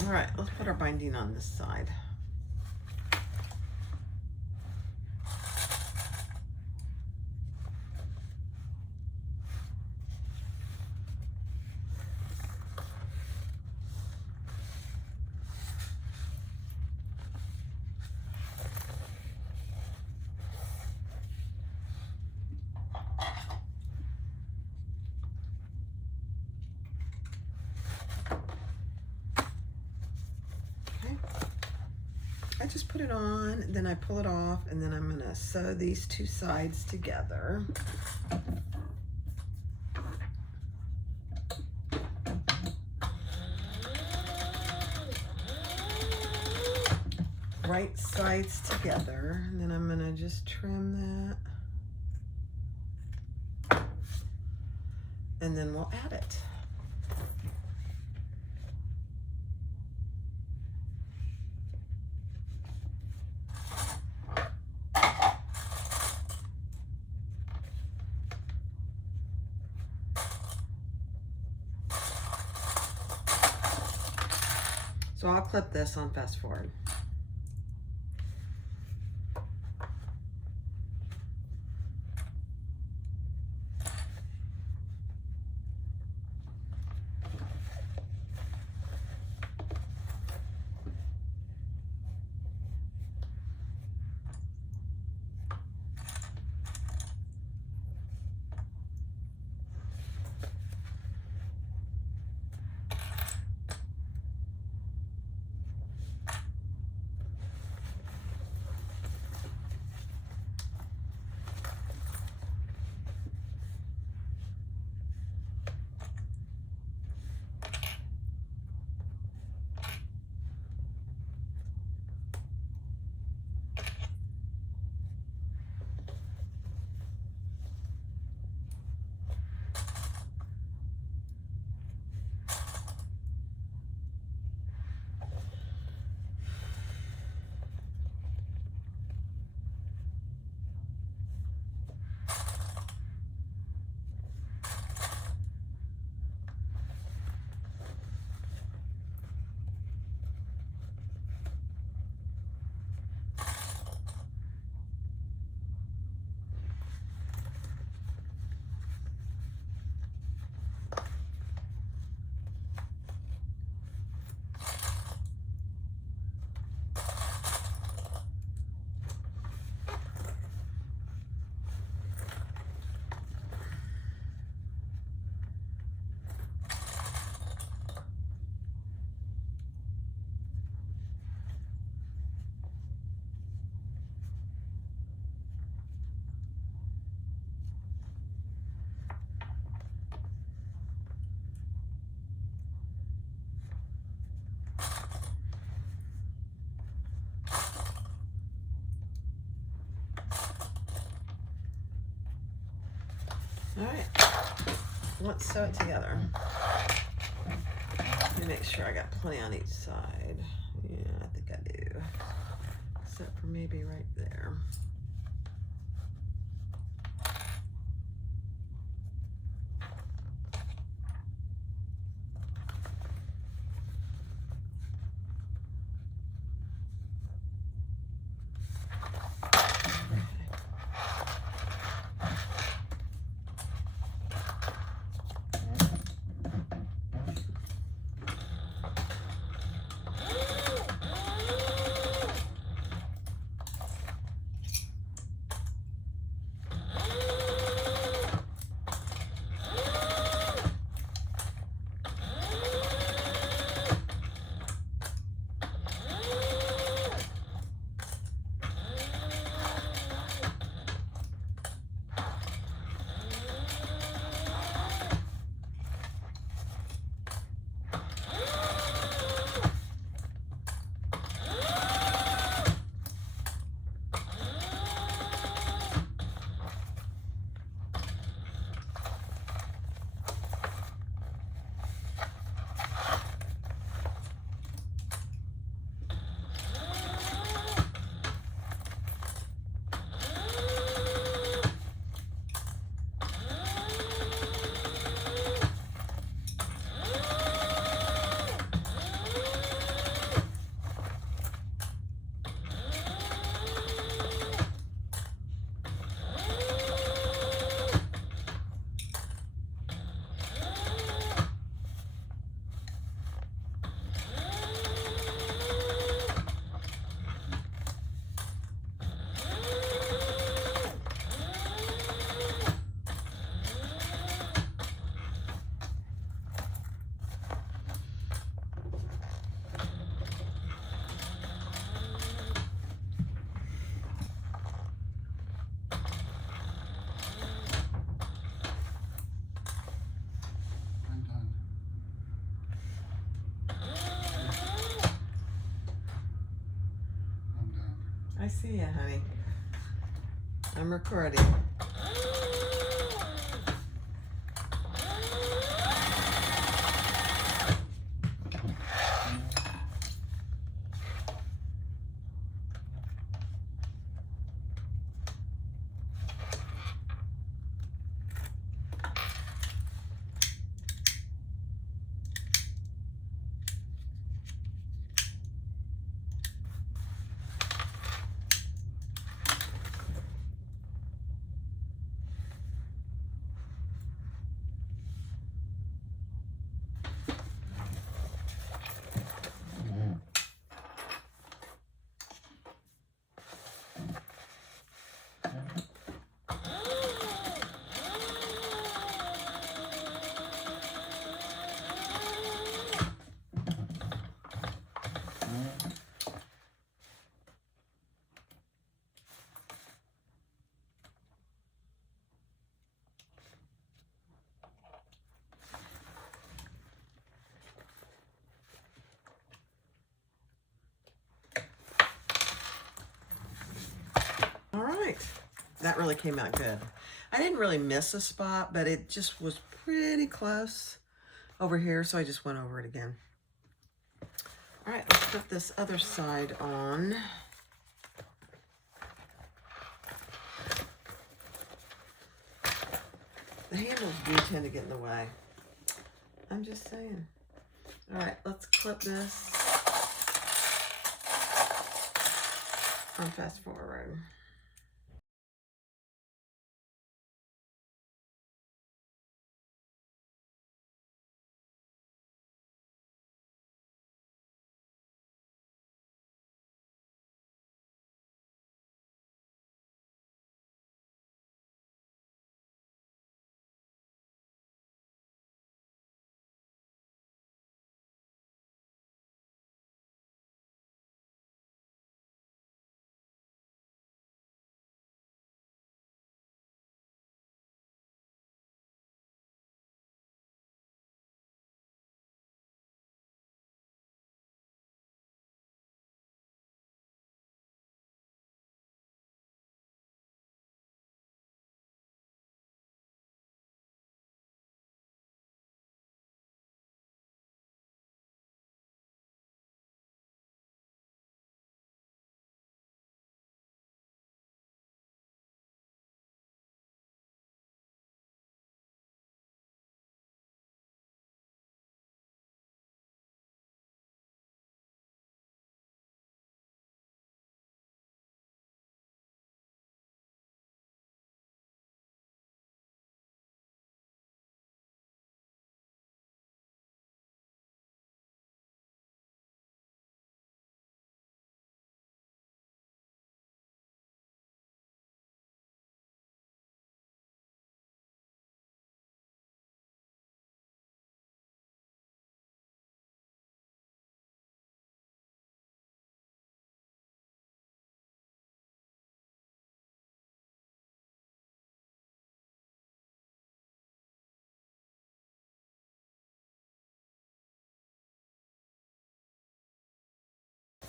All right, let's put our binding on this side. I just put it on, then I pull it off, and then I'm gonna sew these two sides together. Right sides together, and then I'm gonna just trim that, and then we'll add it. So I'll clip this on fast forward. All right, let's sew it together. Let me make sure I got plenty on each side. Yeah, I think I do. Except for maybe right there. I see you, honey. I'm recording. All right, that really came out good. I didn't really miss a spot, but it just was pretty close over here, so I just went over it again. All right, let's put this other side on. The handles do tend to get in the way. I'm just saying. All right, let's clip this on fast forward.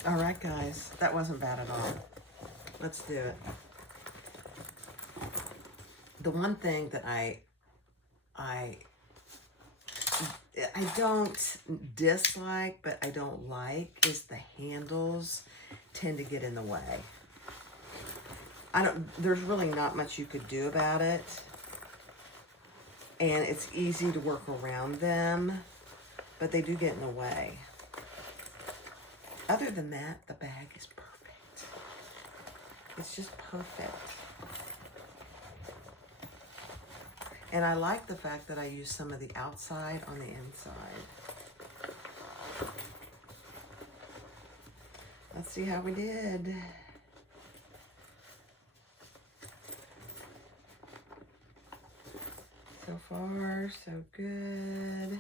All right, guys, that wasn't bad at all. Let's do it. The one thing that I don't dislike, but I don't like, is the handles tend to get in the way. There's really not much you could do about it. And it's easy to work around them, but they do get in the way. Other than that, the bag is perfect. It's just perfect. And I like the fact that I use some of the outside on the inside. Let's see how we did. So far, so good.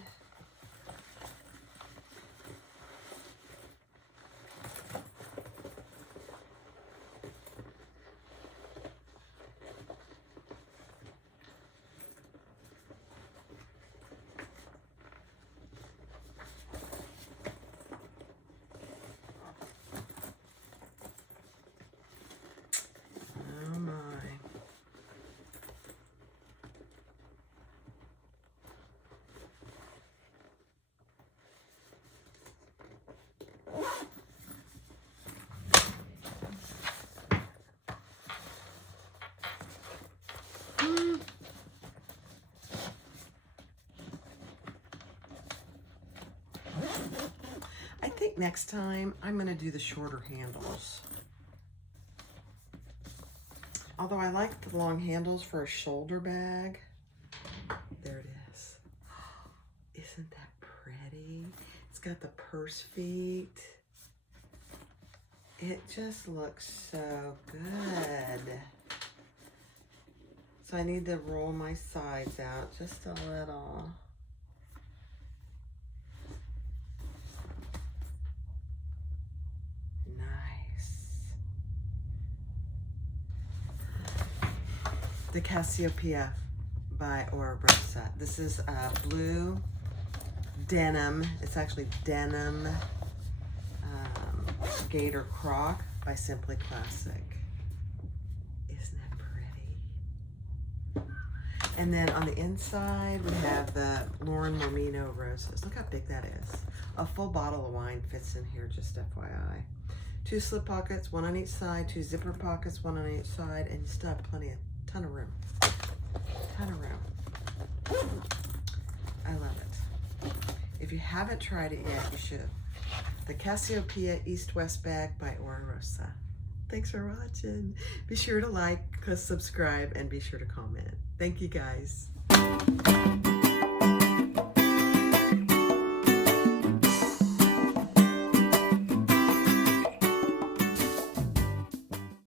think next time I'm going to do the shorter handles. Although I like the long handles for a shoulder bag. There it is. Isn't that pretty? It's got the purse feet. It just looks so good. So I need to roll my sides out just a little. Nice. The Cassiopeia by Oro Rosa. This is blue denim. It's actually denim gator croc by Simply Classic. Isn't that pretty? And then on the inside, we have the Lauren Merino roses. Look how big that is. A full bottle of wine fits in here, just FYI. 2 slip pockets, 1 on each side, 2 zipper pockets, 1 on each side, and you still have ton of room. Ton of room. I love it. If you haven't tried it yet, you should. The Cassiopeia East West Bag by Oro Rosa. Thanks for watching. Be sure to like, subscribe, and be sure to comment. Thank you guys.